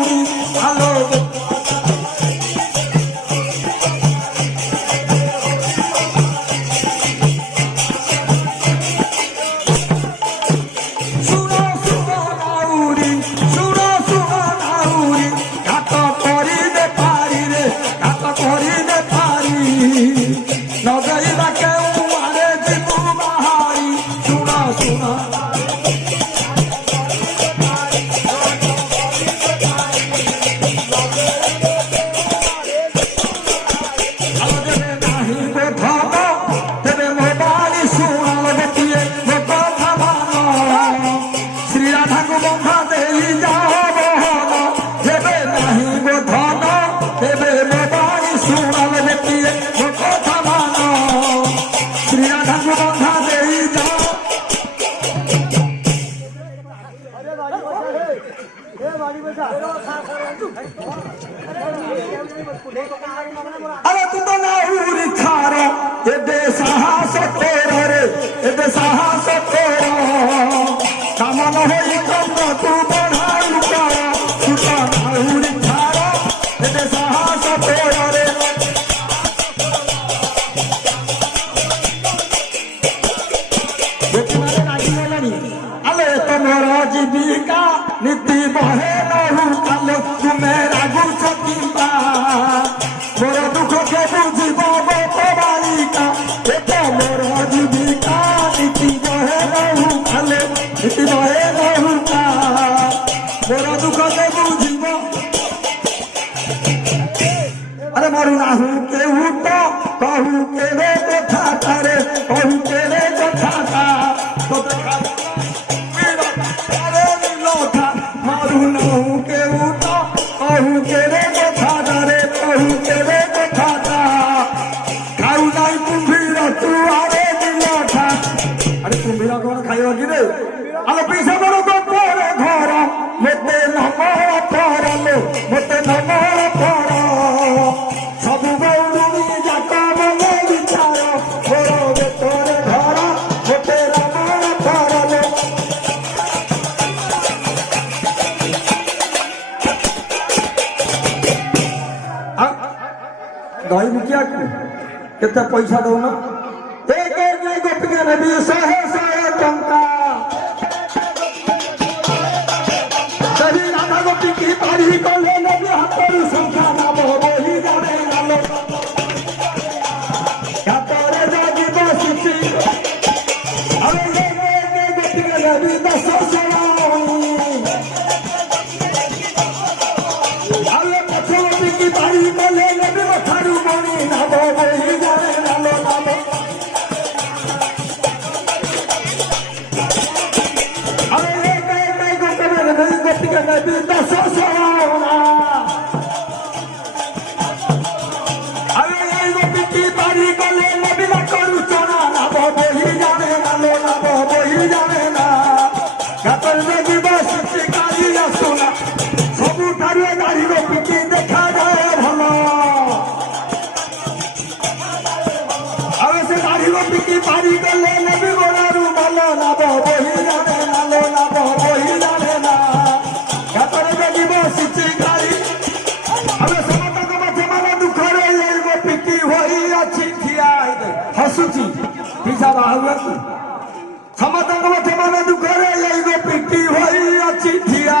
উড়ি আলো अरे तू तो ना उरी थारा ये दे साहस तेरा रे ये दे साहस तेरा कामन होई कम तू बढ़ाई उतारा तू तो ना उरी थारा ये दे साहस तेरा रे ये तुम्हारे राजी नहीं अले तुम्हारा जीविका नीति बहे नहु काले तुम्हें रागु सतीबा मोर दुख के बुझिब बालिका ये तो मोर जीविका नीति बहे नहु काले नीति बहे नहु का मोर दुख के बुझिब अरे मारू नाहु केहू तो कहू के रे कथा करे कहू के रे कथा का तो देखा कहू के रे कथा रे कहू के रे कथा खाऊ नहीं कुंभीर तू आरे दिलठा अरे कुंभीर कौन खाइब कि रे अरे पैसा बड़ तो तोरे घर मते नमर पर लो मते नमर पर सब गौरी जाक मने विचार मोर तोरे घर मते नमर पर लो भाई मुखिया केते पैसा दौन एक गोपिका नेबी 100 टंका सही राधा गोपी की पारी कले नेबी हाथरू संख्या ना बही जाने नालो हाथरे जागी बसिसी अरे गोपिका नेबी 10 अरे पछोटी की पारी कले नेबी हाथरू मणि ना बही जाने नालो नालो अरे गोपिका नेबी 10 अरे गोपी की पारी कले नेबी ना करू चना ना बही जाने नालो ना बही जाने ना हाथर जागी बसिसी काली आसुना सबू ठारे गाड़ी गोपी की देखा जाए भला अरे से गाड़ी गोपी की पारी कले नेबी गोरारू भला ना बही जाने नालो ना बही जाने ना हाथर जागी बसिसी काली अरे समतक मथे मन दुखरे ये गोपी की होई अछि ठिया हसुची पिसा बाहुआ समतक मथे मन दुखरे ये गोपी की होई अछि ठिया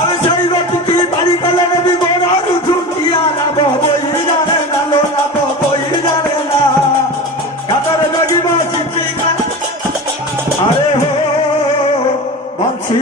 अरे सही गोपी की पारी कले नेबी गोरारू झुटिया ना बही जाने नालो ना बही जाने ना हाथर जागी बसिसी अरे हो बंसी